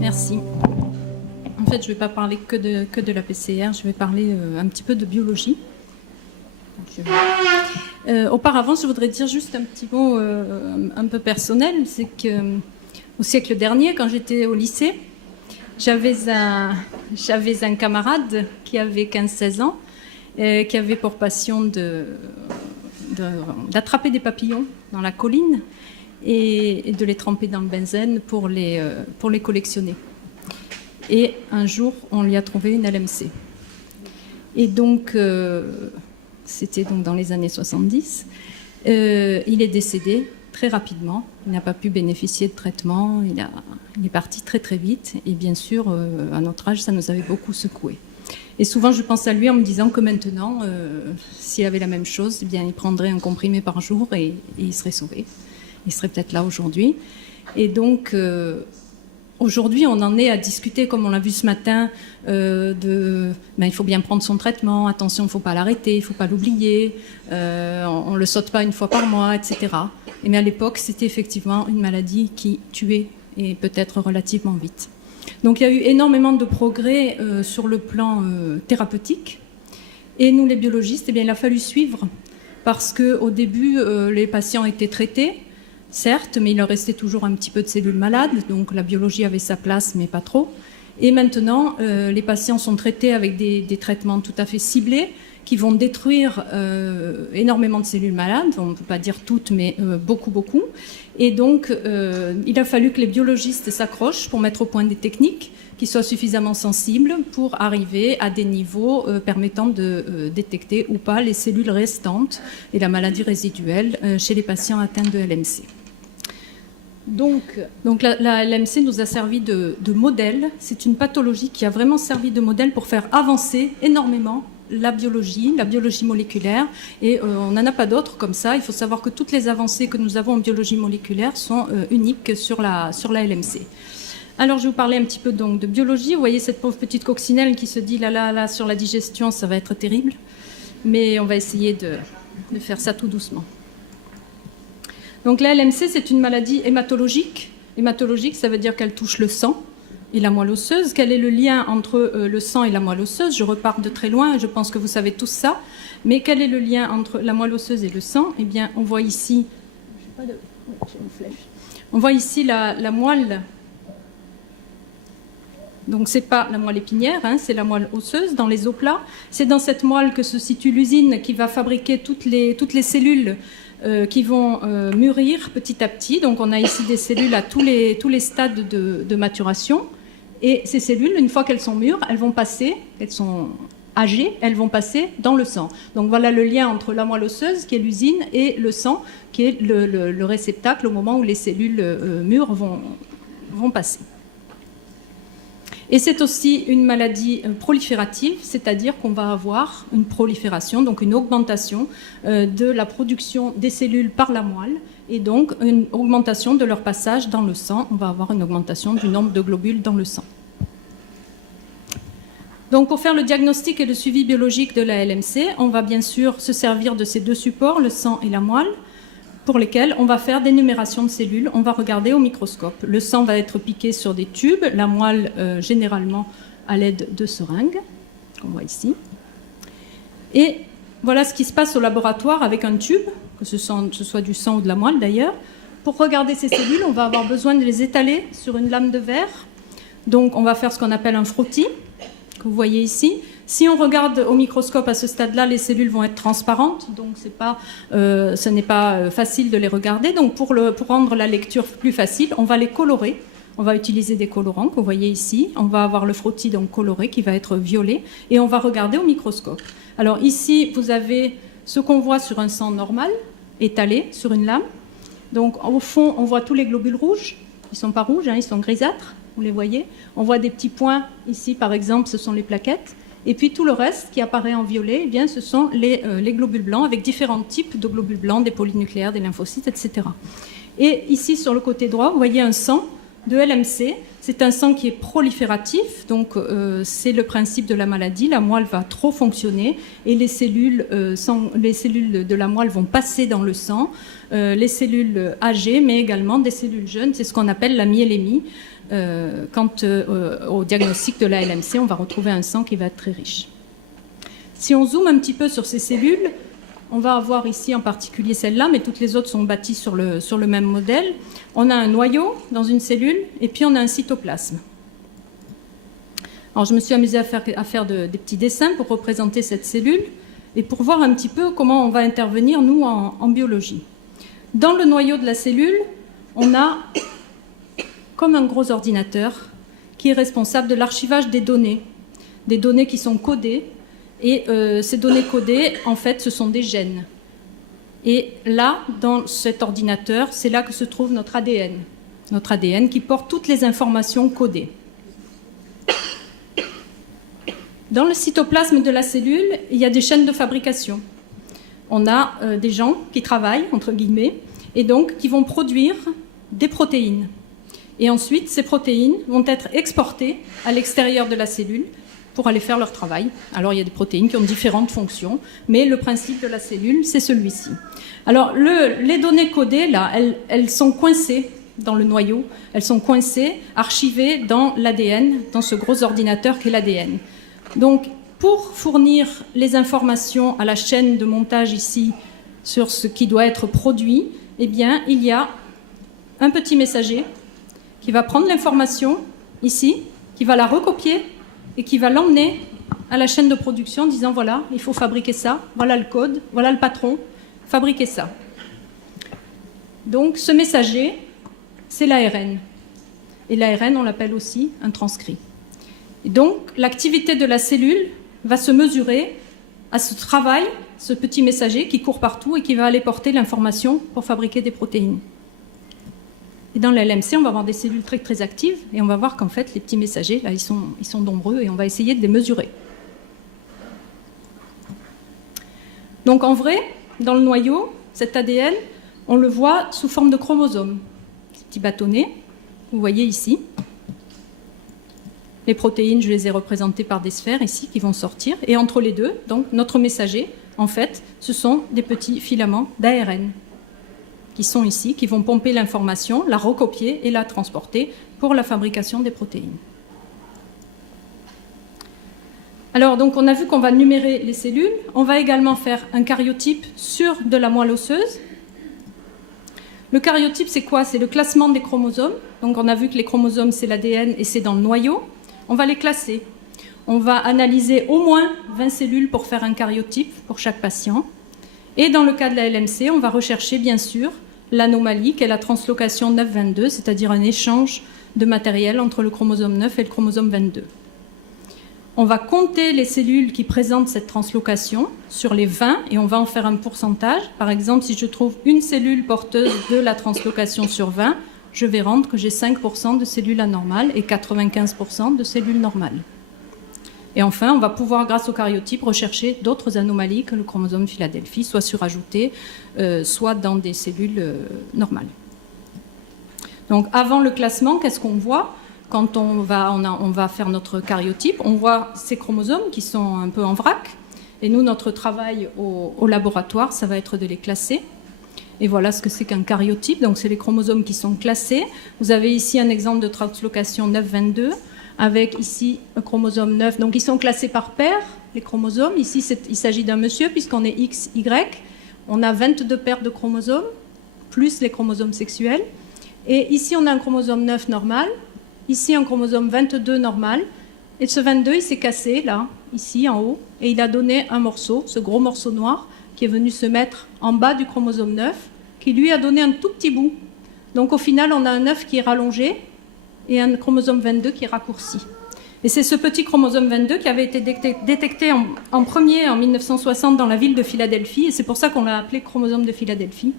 Merci. En fait, je ne vais pas parler que de la PCR, je vais parler un petit peu de biologie. Auparavant, je voudrais dire juste un petit mot un peu personnel, c'est qu'au siècle dernier, quand j'étais au lycée, j'avais un camarade qui avait 15-16 ans, qui avait pour passion d'attraper des papillons dans la colline et de les tremper dans le benzène pour les collectionner. Et un jour, on lui a trouvé une LMC. Et donc, c'était donc dans les années 70, il est décédé très rapidement. Il n'a pas pu bénéficier de traitement. Il est parti très très vite. Et bien sûr, à notre âge, ça nous avait beaucoup secoué. Et souvent, je pense à lui en me disant que maintenant, s'il avait la même chose, eh bien, il prendrait un comprimé par jour et il serait sauvé. Il serait peut-être là aujourd'hui. Et donc, aujourd'hui, on en est à discuter, comme on l'a vu ce matin, il faut bien prendre son traitement, attention, il ne faut pas l'arrêter, il ne faut pas l'oublier, on ne le saute pas une fois par mois, etc. Mais à l'époque, c'était effectivement une maladie qui tuait, et peut-être relativement vite. Donc il y a eu énormément de progrès sur le plan thérapeutique. Et nous, les biologistes, eh bien, il a fallu suivre, parce qu'au début, les patients étaient traités, certes, mais il leur restait toujours un petit peu de cellules malades, donc la biologie avait sa place, mais pas trop. Et maintenant, les patients sont traités avec des traitements tout à fait ciblés, qui vont détruire énormément de cellules malades, on ne peut pas dire toutes, mais beaucoup. Et donc, il a fallu que les biologistes s'accrochent pour mettre au point des techniques qui soient suffisamment sensibles pour arriver à des niveaux permettant de détecter ou pas les cellules restantes et la maladie résiduelle chez les patients atteints de LMC. Donc la LMC nous a servi de modèle. C'est une pathologie qui a vraiment servi de modèle pour faire avancer énormément la biologie moléculaire, et on n'en a pas d'autres comme ça. Il faut savoir que toutes les avancées que nous avons en biologie moléculaire sont uniques sur la LMC. Alors je vais vous parler un petit peu donc de biologie. Vous voyez cette pauvre petite coccinelle qui se dit là sur la digestion, ça va être terrible, mais on va essayer de faire ça tout doucement. Donc la LMC, c'est une maladie hématologique. Hématologique, ça veut dire qu'elle touche le sang et la moelle osseuse. Quel est le lien entre le sang et la moelle osseuse? Je repars de très loin, je pense que vous savez tous ça. Mais quel est le lien entre la moelle osseuse et le sang? Eh bien, on voit ici, on voit ici la moelle. Donc c'est pas la moelle épinière, c'est la moelle osseuse dans les os plats. C'est dans cette moelle que se situe l'usine qui va fabriquer toutes les cellules qui vont mûrir petit à petit. Donc on a ici des cellules à tous les stades de maturation. Et ces cellules, une fois qu'elles sont mûres, elles vont passer, elles sont âgées, elles vont passer dans le sang. Donc voilà le lien entre la moelle osseuse, qui est l'usine, et le sang, qui est le réceptacle au moment où les cellules mûres vont passer. Et c'est aussi une maladie proliférative, c'est-à-dire qu'on va avoir une prolifération, donc une augmentation de la production des cellules par la moelle, et donc une augmentation de leur passage dans le sang. On va avoir une augmentation du nombre de globules dans le sang. Donc pour faire le diagnostic et le suivi biologique de la LMC, on va bien sûr se servir de ces deux supports, le sang et la moelle, pour lesquels on va faire des numérations de cellules, on va regarder au microscope. Le sang va être piqué sur des tubes, la moelle généralement à l'aide de seringues, qu'on voit ici. Et voilà ce qui se passe au laboratoire avec un tube, que ce soit du sang ou de la moelle d'ailleurs. Pour regarder ces cellules, on va avoir besoin de les étaler sur une lame de verre. Donc on va faire ce qu'on appelle un frottis, que vous voyez ici. Si on regarde au microscope à ce stade-là, les cellules vont être transparentes, donc ce n'est pas facile de les regarder. Donc pour rendre la lecture plus facile, on va les colorer. On va utiliser des colorants que vous voyez ici. On va avoir le frottis donc coloré qui va être violet et on va regarder au microscope. Alors ici, vous avez ce qu'on voit sur un sang normal, étalé sur une lame. Donc au fond, on voit tous les globules rouges. Ils ne sont pas rouges, ils sont grisâtres, vous les voyez. On voit des petits points ici, par exemple, ce sont les plaquettes. Et puis tout le reste qui apparaît en violet, eh bien, ce sont les globules blancs avec différents types de globules blancs, des polynucléaires, des lymphocytes, etc. Et ici, sur le côté droit, vous voyez un sang de LMC. C'est un sang qui est prolifératif, donc c'est le principe de la maladie. La moelle va trop fonctionner et les cellules de la moelle vont passer dans le sang, les cellules âgées, mais également des cellules jeunes. C'est ce qu'on appelle la myélémie. Au diagnostic de la LMC, on va retrouver un sang qui va être très riche. Si on zoome un petit peu sur ces cellules, on va avoir ici en particulier celle-là, mais toutes les autres sont bâties sur le même modèle. On a un noyau dans une cellule et puis on a un cytoplasme. Alors je me suis amusée à faire des petits dessins pour représenter cette cellule et pour voir un petit peu comment on va intervenir, nous, en biologie. Dans le noyau de la cellule, on a comme un gros ordinateur qui est responsable de l'archivage des données qui sont codées. Et ces données codées, en fait, ce sont des gènes. Et là, dans cet ordinateur, c'est là que se trouve notre ADN. Notre ADN qui porte toutes les informations codées. Dans le cytoplasme de la cellule, il y a des chaînes de fabrication. On a des gens qui travaillent, entre guillemets, et donc qui vont produire des protéines. Et ensuite, ces protéines vont être exportées à l'extérieur de la cellule pour aller faire leur travail. Alors, il y a des protéines qui ont différentes fonctions, mais le principe de la cellule, c'est celui-ci. Alors, les données codées, là, elles sont coincées dans le noyau, elles sont coincées, archivées dans l'ADN, dans ce gros ordinateur qu'est l'ADN. Donc, pour fournir les informations à la chaîne de montage ici sur ce qui doit être produit, eh bien, il y a un petit messager qui va prendre l'information ici, qui va la recopier et qui va l'emmener à la chaîne de production en disant voilà, il faut fabriquer ça, voilà le code, voilà le patron, fabriquez ça. Donc ce messager, c'est l'ARN. Et l'ARN, on l'appelle aussi un transcrit. Et donc l'activité de la cellule va se mesurer à ce travail, ce petit messager qui court partout et qui va aller porter l'information pour fabriquer des protéines. Et dans la LMC, on va avoir des cellules très, très actives et on va voir qu'en fait, les petits messagers, là, ils sont nombreux et on va essayer de les mesurer. Donc en vrai, dans le noyau, cet ADN, on le voit sous forme de chromosomes. Ces petits bâtonnets, vous voyez ici. Les protéines, je les ai représentées par des sphères ici qui vont sortir. Et entre les deux, donc notre messager, en fait, ce sont des petits filaments d'ARN qui sont ici, qui vont pomper l'information, la recopier et la transporter pour la fabrication des protéines. Alors, donc, on a vu qu'on va numérer les cellules. On va également faire un karyotype sur de la moelle osseuse. Le karyotype, c'est quoi? C'est le classement des chromosomes. Donc, on a vu que les chromosomes, c'est l'ADN et c'est dans le noyau. On va les classer. On va analyser au moins 20 cellules pour faire un karyotype pour chaque patient. Et dans le cas de la LMC, on va rechercher bien sûr l'anomalie qui est la translocation 9-22, c'est-à-dire un échange de matériel entre le chromosome 9 et le chromosome 22. On va compter les cellules qui présentent cette translocation sur les 20 et on va en faire un pourcentage. Par exemple, si je trouve une cellule porteuse de la translocation sur 20, je vais rendre que j'ai 5% de cellules anormales et 95% de cellules normales. Et enfin, on va pouvoir, grâce au karyotype, rechercher d'autres anomalies que le chromosome Philadelphie, soit surajouté, soit dans des cellules normales. Donc, avant le classement, qu'est-ce qu'on voit? Quand on va faire notre karyotype, on voit ces chromosomes qui sont un peu en vrac. Et nous, notre travail au laboratoire, ça va être de les classer. Et voilà ce que c'est qu'un karyotype. Donc, c'est les chromosomes qui sont classés. Vous avez ici un exemple de translocation 9-22. Avec ici un chromosome 9. Donc, ils sont classés par paire, les chromosomes. Ici, il s'agit d'un monsieur, puisqu'on est X, Y. On a 22 paires de chromosomes, plus les chromosomes sexuels. Et ici, on a un chromosome 9 normal. Ici, un chromosome 22 normal. Et ce 22, il s'est cassé, là, ici, en haut. Et il a donné un morceau, ce gros morceau noir, qui est venu se mettre en bas du chromosome 9, qui lui a donné un tout petit bout. Donc, au final, on a un 9 qui est rallongé, et un chromosome 22 qui est raccourci. Et c'est ce petit chromosome 22 qui avait été détecté en premier en 1960 dans la ville de Philadelphie, et c'est pour ça qu'on l'a appelé chromosome de Philadelphie.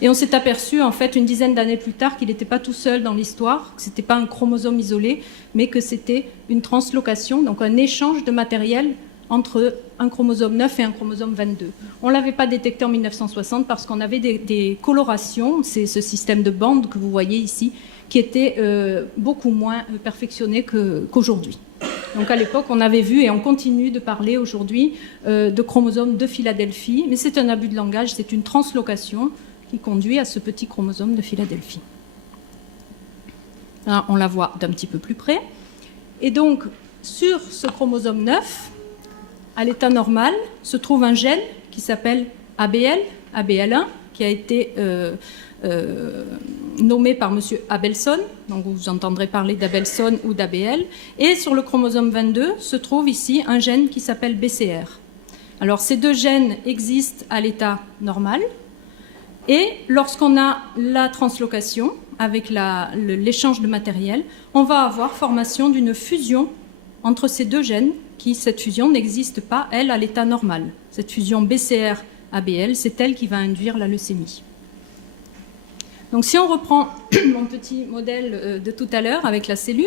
Et on s'est aperçu, en fait, une dizaine d'années plus tard, qu'il n'était pas tout seul dans l'histoire, que ce n'était pas un chromosome isolé, mais que c'était une translocation, donc un échange de matériel entre un chromosome 9 et un chromosome 22. On ne l'avait pas détecté en 1960 parce qu'on avait des colorations, c'est ce système de bandes que vous voyez ici, qui était beaucoup moins perfectionné qu'aujourd'hui. Donc à l'époque, on avait vu, et on continue de parler aujourd'hui, de chromosome de Philadelphie, mais c'est un abus de langage, c'est une translocation qui conduit à ce petit chromosome de Philadelphie. Là, on la voit d'un petit peu plus près. Et donc, sur ce chromosome 9, à l'état normal, se trouve un gène qui s'appelle ABL, ABL1, qui a été nommé par M. Abelson, donc vous entendrez parler d'Abelson ou d'ABL, et sur le chromosome 22 se trouve ici un gène qui s'appelle BCR. Alors ces deux gènes existent à l'état normal, et lorsqu'on a la translocation, avec l'échange de matériel, on va avoir formation d'une fusion entre ces deux gènes, cette fusion n'existe pas, elle, à l'état normal. Cette fusion BCR-ABL, c'est elle qui va induire la leucémie. Donc si on reprend mon petit modèle de tout à l'heure avec la cellule,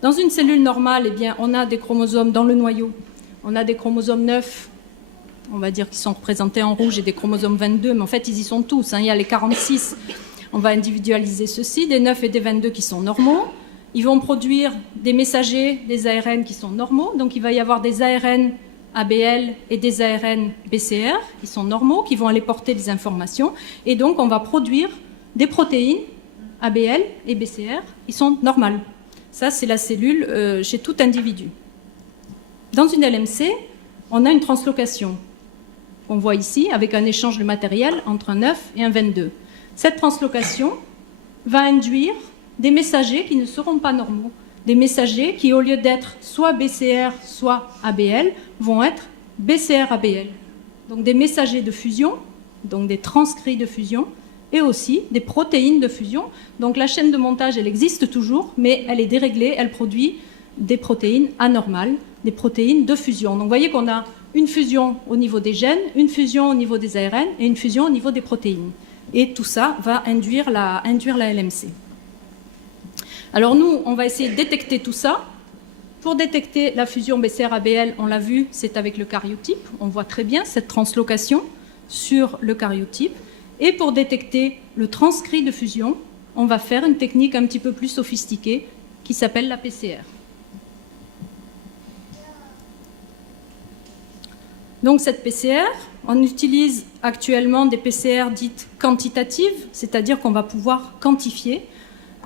dans une cellule normale, eh bien, on a des chromosomes dans le noyau, on a des chromosomes 9, on va dire qu'ils sont représentés en rouge, et des chromosomes 22, mais en fait ils y sont tous, hein. Il y a les 46, on va individualiser ceux-ci, des 9 et des 22 qui sont normaux. Ils vont produire des messagers, des ARN qui sont normaux, donc il va y avoir des ARN ABL et des ARN BCR qui sont normaux, qui vont aller porter des informations, et donc on va produire des protéines ABL et BCR qui sont normales. Ça, c'est la cellule chez tout individu. Dans une LMC, on a une translocation qu'on voit ici avec un échange de matériel entre un 9 et un 22. Cette translocation va induire des messagers qui ne seront pas normaux, des messagers qui, au lieu d'être soit BCR, soit ABL, vont être BCR-ABL. Donc des messagers de fusion, donc des transcrits de fusion, et aussi des protéines de fusion. Donc la chaîne de montage, elle existe toujours, mais elle est déréglée, elle produit des protéines anormales, des protéines de fusion. Donc vous voyez qu'on a une fusion au niveau des gènes, une fusion au niveau des ARN et une fusion au niveau des protéines. Et tout ça va induire la LMC. Alors nous, on va essayer de détecter tout ça. Pour détecter la fusion BCR-ABL, on l'a vu, c'est avec le karyotype. On voit très bien cette translocation sur le karyotype. Et pour détecter le transcrit de fusion, on va faire une technique un petit peu plus sophistiquée qui s'appelle la PCR. Donc cette PCR, on utilise actuellement des PCR dites quantitatives, c'est-à-dire qu'on va pouvoir quantifier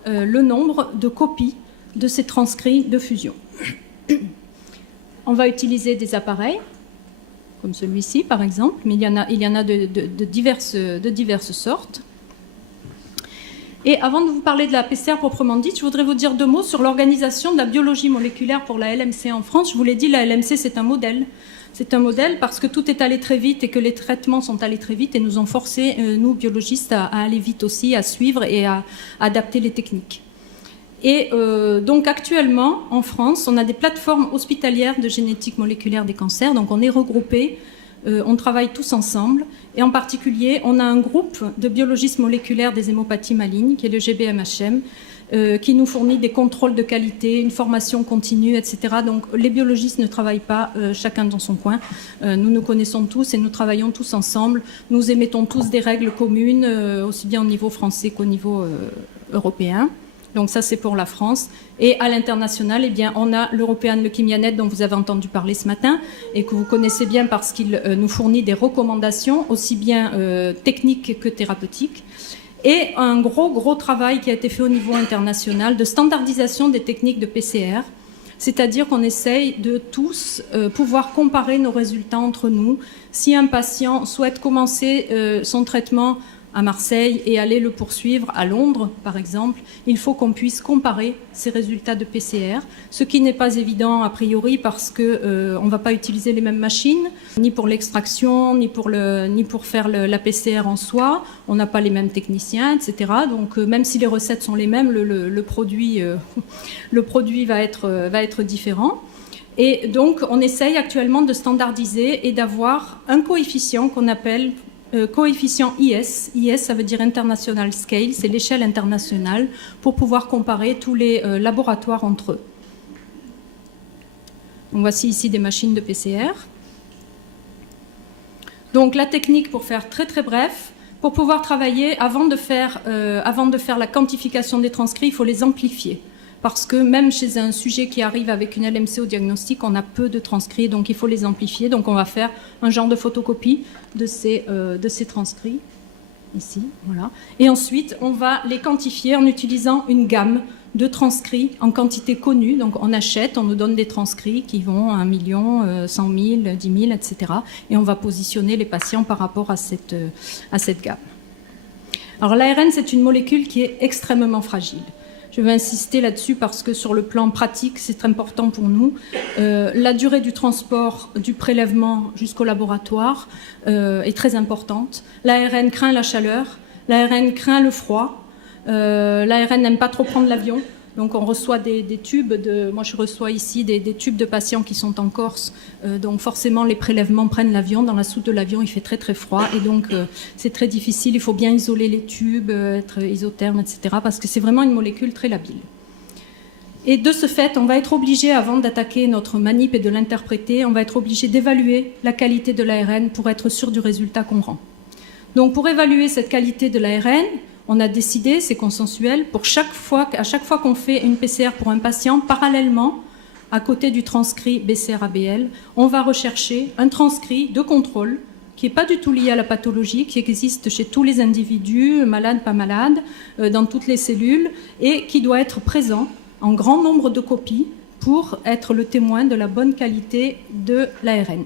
le nombre de copies de ces transcrits de fusion. On va utiliser des appareils, comme celui-ci par exemple, mais il y en a de diverses sortes. Et avant de vous parler de la PCR proprement dite, je voudrais vous dire 2 mots sur l'organisation de la biologie moléculaire pour la LMC en France. Je vous l'ai dit, la LMC c'est un modèle. C'est un modèle parce que tout est allé très vite et que les traitements sont allés très vite et nous ont forcé, nous biologistes, à aller vite aussi, à suivre et à adapter les techniques. Et donc actuellement, en France, on a des plateformes hospitalières de génétique moléculaire des cancers, donc on est regroupés, on travaille tous ensemble, et en particulier, on a un groupe de biologistes moléculaires des hémopathies malignes, qui est le GBMHM, qui nous fournit des contrôles de qualité, une formation continue, etc. Donc les biologistes ne travaillent pas chacun dans son coin. Nous nous connaissons tous et nous travaillons tous ensemble. Nous émettons tous des règles communes, aussi bien au niveau français qu'au niveau européen. Donc ça, c'est pour la France. Et à l'international, eh bien, on a l'European Leukemia Net dont vous avez entendu parler ce matin et que vous connaissez bien parce qu'il nous fournit des recommandations, aussi bien techniques que thérapeutiques. Et un gros travail qui a été fait au niveau international de standardisation des techniques de PCR, c'est-à-dire qu'on essaye de tous pouvoir comparer nos résultats entre nous. Si un patient souhaite commencer son traitement à Marseille et aller le poursuivre à Londres, par exemple, il faut qu'on puisse comparer ces résultats de PCR, ce qui n'est pas évident a priori parce qu'on ne va pas utiliser les mêmes machines, ni pour l'extraction, ni pour faire la PCR en soi, on n'a pas les mêmes techniciens, etc. Donc même si les recettes sont les mêmes, le produit va être différent. Et donc on essaye actuellement de standardiser et d'avoir un coefficient qu'on appelle coefficient IS. IS, ça veut dire International Scale, c'est l'échelle internationale pour pouvoir comparer tous les laboratoires entre eux. Donc voici ici des machines de PCR. Donc la technique, pour faire très bref, Pour pouvoir travailler, avant de faire la quantification des transcrits, il faut les amplifier. Parce que même chez un sujet qui arrive avec une LMC au diagnostic, on a peu de transcrits, donc il faut les amplifier. Donc on va faire un genre de photocopie de ces transcrits, ici, voilà. Et ensuite, on va les quantifier en utilisant une gamme de transcrits en quantité connue. Donc on achète, on nous donne des transcrits qui vont à 1 million, 100 000, 10 000, etc. Et on va positionner les patients par rapport à cette gamme. Alors l'ARN, c'est une molécule qui est extrêmement fragile. Je vais insister là-dessus parce que sur le plan pratique, c'est très important pour nous. La durée du transport du prélèvement jusqu'au laboratoire est très importante. L'ARN craint la chaleur, l'ARN craint le froid, l'ARN n'aime pas trop prendre l'avion. Donc on reçoit des tubes, moi je reçois ici des tubes de patients qui sont en Corse, donc forcément les prélèvements prennent l'avion, dans la soute de l'avion il fait très très froid et donc c'est très difficile, il faut bien isoler les tubes, être isotherme, etc. parce que c'est vraiment une molécule très labile. Et de ce fait, on va être obligé, avant d'attaquer notre manip et de l'interpréter, on va être obligé d'évaluer la qualité de l'ARN pour être sûr du résultat qu'on rend. Donc pour évaluer cette qualité de l'ARN, on a décidé, c'est consensuel, à chaque fois qu'on fait une PCR pour un patient, parallèlement, à côté du transcrit BCR-ABL, on va rechercher un transcrit de contrôle qui n'est pas du tout lié à la pathologie, qui existe chez tous les individus, malades, pas malades, dans toutes les cellules, et qui doit être présent en grand nombre de copies pour être le témoin de la bonne qualité de l'ARN.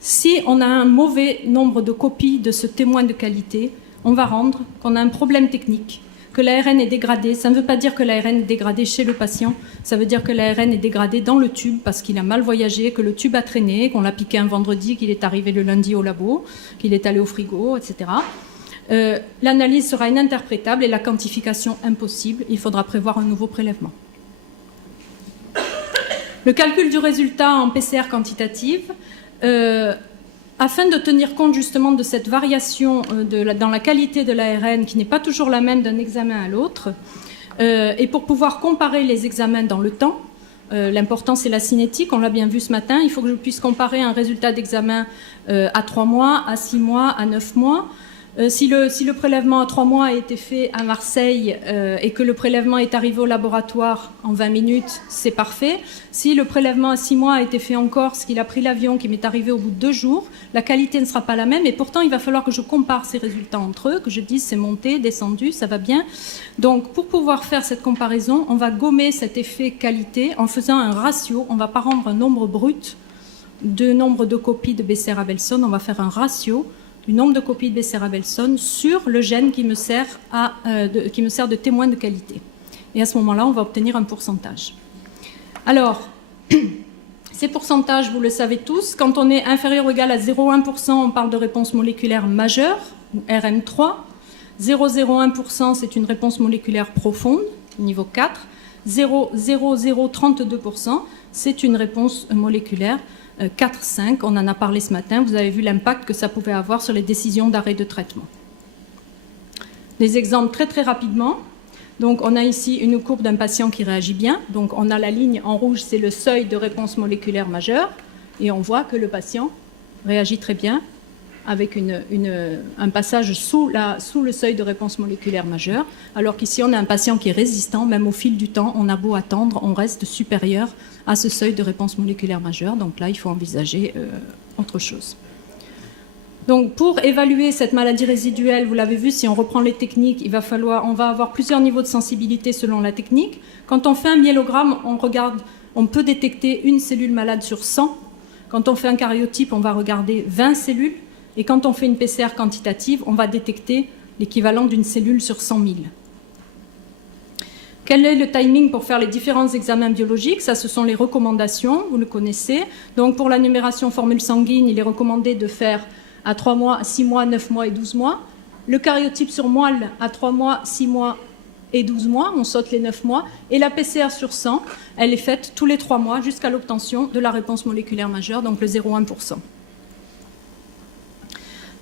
Si on a un mauvais nombre de copies de ce témoin de qualité, on va rendre qu'on a un problème technique, que l'ARN est dégradé. Ça ne veut pas dire que l'ARN est dégradé chez le patient, ça veut dire que l'ARN est dégradé dans le tube parce qu'il a mal voyagé, que le tube a traîné, qu'on l'a piqué un vendredi, qu'il est arrivé le lundi au labo, qu'il est allé au frigo, etc. L'analyse sera ininterprétable et la quantification impossible. Il faudra prévoir un nouveau prélèvement. Le calcul du résultat en PCR quantitative, afin de tenir compte justement de cette variation dans la qualité de l'ARN qui n'est pas toujours la même d'un examen à l'autre, et pour pouvoir comparer les examens dans le temps, l'important c'est la cinétique, on l'a bien vu ce matin, il faut que je puisse comparer un résultat d'examen à 3 mois, à 6 mois, à 9 mois. Si le prélèvement à 3 mois a été fait à Marseille et que le prélèvement est arrivé au laboratoire en 20 minutes, c'est parfait. Si le prélèvement à 6 mois a été fait en Corse, qu'il a pris l'avion, qu'il m'est arrivé au bout de 2 jours, la qualité ne sera pas la même et pourtant il va falloir que je compare ces résultats entre eux, que je dise c'est monté, descendu, ça va bien. Donc pour pouvoir faire cette comparaison, on va gommer cet effet qualité en faisant un ratio. On ne va pas rendre un nombre brut de nombre de copies de BCR-Abelson, on va faire un ratio du nombre de copies de BCR-Abelson sur le gène qui me sert de témoin de qualité. Et à ce moment-là, on va obtenir un pourcentage. Alors, ces pourcentages, vous le savez tous, quand on est inférieur ou égal à 0,1%, on parle de réponse moléculaire majeure, ou RM3. 0,01%, c'est une réponse moléculaire profonde, niveau 4. 0,0032%, c'est une réponse moléculaire 4-5, on en a parlé ce matin, vous avez vu l'impact que ça pouvait avoir sur les décisions d'arrêt de traitement. Des exemples très très rapidement. Donc on a ici une courbe d'un patient qui réagit bien. Donc on a la ligne en rouge, c'est le seuil de réponse moléculaire majeure. Et on voit que le patient réagit très bien avec un passage sous le seuil de réponse moléculaire majeure. Alors qu'ici on a un patient qui est résistant, même au fil du temps, on a beau attendre, on reste supérieur à ce seuil de réponse moléculaire majeure. Donc là, il faut envisager autre chose. Donc pour évaluer cette maladie résiduelle, vous l'avez vu, si on reprend les techniques, on va avoir plusieurs niveaux de sensibilité selon la technique. Quand on fait un myélogramme, on peut détecter une cellule malade sur 100. Quand on fait un karyotype, on va regarder 20 cellules. Et quand on fait une PCR quantitative, on va détecter l'équivalent d'une cellule sur 100 000. Quel est le timing pour faire les différents examens biologiques? Ça, ce sont les recommandations, vous le connaissez. Donc pour la numération formule sanguine, il est recommandé de faire à 3 mois, 6 mois, 9 mois et 12 mois. Le karyotype sur moelle à 3 mois, 6 mois et 12 mois, on saute les 9 mois. Et la PCR sur 100, elle est faite tous les 3 mois jusqu'à l'obtention de la réponse moléculaire majeure, donc le 0,1%.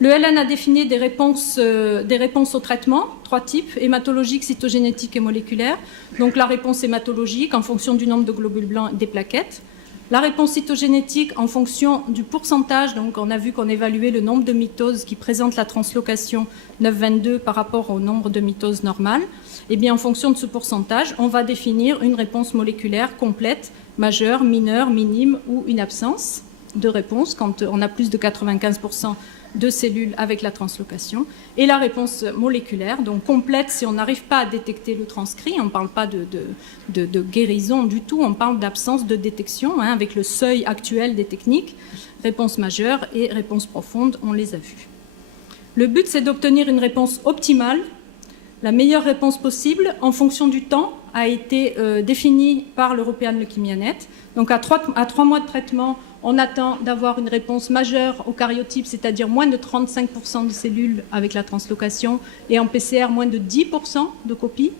Le LN a défini des réponses au traitement, 3 types, hématologique, cytogénétique et moléculaire. Donc la réponse hématologique en fonction du nombre de globules blancs et des plaquettes. La réponse cytogénétique en fonction du pourcentage, donc on a vu qu'on évaluait le nombre de mitoses qui présentent la translocation 922 par rapport au nombre de mitoses normales. Et bien en fonction de ce pourcentage, on va définir une réponse moléculaire complète, majeure, mineure, minime ou une absence de réponse quand on a plus de 95% de cellules avec la translocation. Et la réponse moléculaire, donc complète si on n'arrive pas à détecter le transcrit, on ne parle pas de guérison du tout, on parle d'absence de détection, hein, avec le seuil actuel des techniques, réponse majeure et réponse profonde, on les a vues. Le but, c'est d'obtenir une réponse optimale, la meilleure réponse possible en fonction du temps a été définie par l'European Leukemia Net. Donc à 3 mois de traitement, on attend d'avoir une réponse majeure au karyotype, c'est-à-dire moins de 35% de cellules avec la translocation, et en PCR, moins de 10% de copies.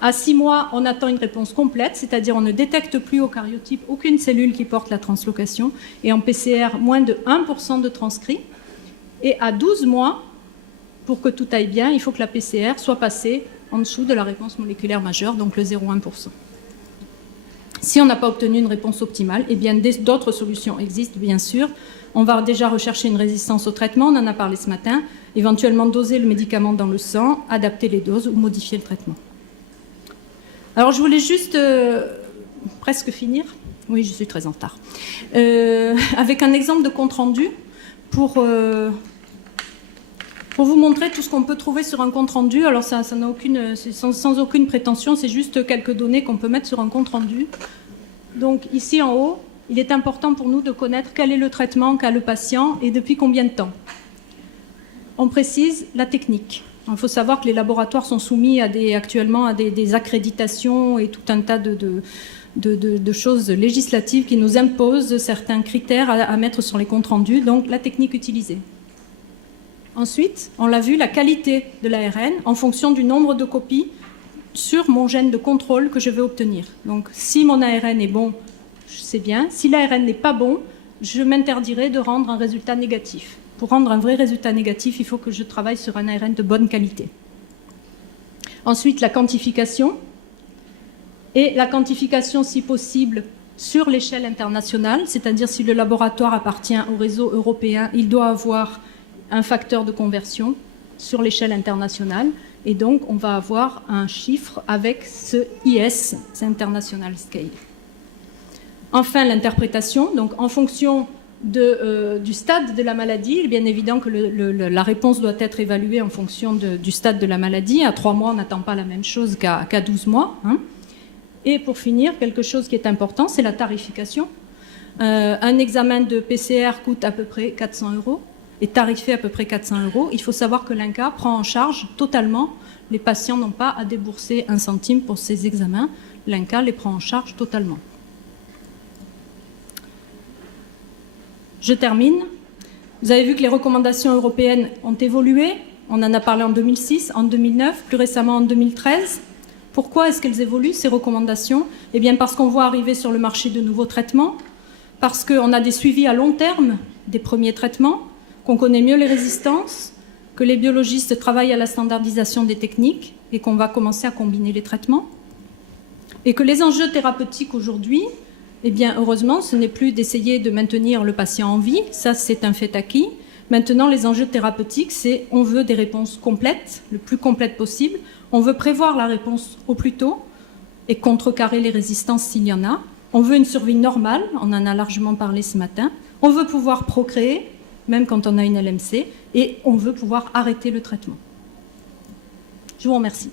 À 6 mois, on attend une réponse complète, c'est-à-dire on ne détecte plus au karyotype aucune cellule qui porte la translocation, et en PCR, moins de 1% de transcrits. Et à 12 mois, pour que tout aille bien, il faut que la PCR soit passée en dessous de la réponse moléculaire majeure, donc le 0,1%. Si on n'a pas obtenu une réponse optimale, eh bien d'autres solutions existent, bien sûr. On va déjà rechercher une résistance au traitement, on en a parlé ce matin, éventuellement doser le médicament dans le sang, adapter les doses ou modifier le traitement. Alors je voulais juste presque finir, oui je suis très en retard, avec un exemple de compte-rendu pour vous montrer tout ce qu'on peut trouver sur un compte-rendu. Alors ça n'a aucune, sans aucune prétention, c'est juste quelques données qu'on peut mettre sur un compte-rendu. Donc ici en haut, il est important pour nous de connaître quel est le traitement qu'a le patient et depuis combien de temps. On précise la technique. Il faut savoir que les laboratoires sont soumis actuellement à des accréditations et tout un tas de choses législatives qui nous imposent certains critères à mettre sur les comptes rendus, donc la technique utilisée. Ensuite, on l'a vu, la qualité de l'ARN en fonction du nombre de copies sur mon gène de contrôle que je vais obtenir. Donc si mon ARN est bon, c'est bien. Si l'ARN n'est pas bon, je m'interdirai de rendre un résultat négatif. Pour rendre un vrai résultat négatif, il faut que je travaille sur un ARN de bonne qualité. Ensuite, la quantification. Et la quantification, si possible, sur l'échelle internationale, c'est-à-dire si le laboratoire appartient au réseau européen, il doit avoir un facteur de conversion sur l'échelle internationale. Et donc, on va avoir un chiffre avec ce IS, c'est International Scale. Enfin, l'interprétation. Donc, en fonction du stade de la maladie, il est bien évident que la réponse doit être évaluée en fonction du stade de la maladie. À 3 mois, on n'attend pas la même chose qu'à 12 mois. Hein. Et pour finir, quelque chose qui est important, c'est la tarification. Un examen de PCR coûte à peu près 400 € est tarifé à peu près 400 €. Il faut savoir que l'INCa prend en charge totalement. Les patients n'ont pas à débourser 1 centime pour ces examens. L'INCa les prend en charge totalement. Je termine. Vous avez vu que les recommandations européennes ont évolué. On en a parlé en 2006, en 2009, plus récemment en 2013. Pourquoi est-ce qu'elles évoluent, ces recommandations? Eh bien parce qu'on voit arriver sur le marché de nouveaux traitements, parce qu'on a des suivis à long terme des premiers traitements, qu'on connaît mieux les résistances, que les biologistes travaillent à la standardisation des techniques et qu'on va commencer à combiner les traitements. Et que les enjeux thérapeutiques aujourd'hui, eh bien, heureusement, ce n'est plus d'essayer de maintenir le patient en vie, ça c'est un fait acquis. Maintenant, les enjeux thérapeutiques, c'est on veut des réponses complètes, le plus complètes possible, on veut prévoir la réponse au plus tôt et contrecarrer les résistances s'il y en a. On veut une survie normale, on en a largement parlé ce matin. On veut pouvoir procréer, même quand on a une LMC, et on veut pouvoir arrêter le traitement. Je vous remercie.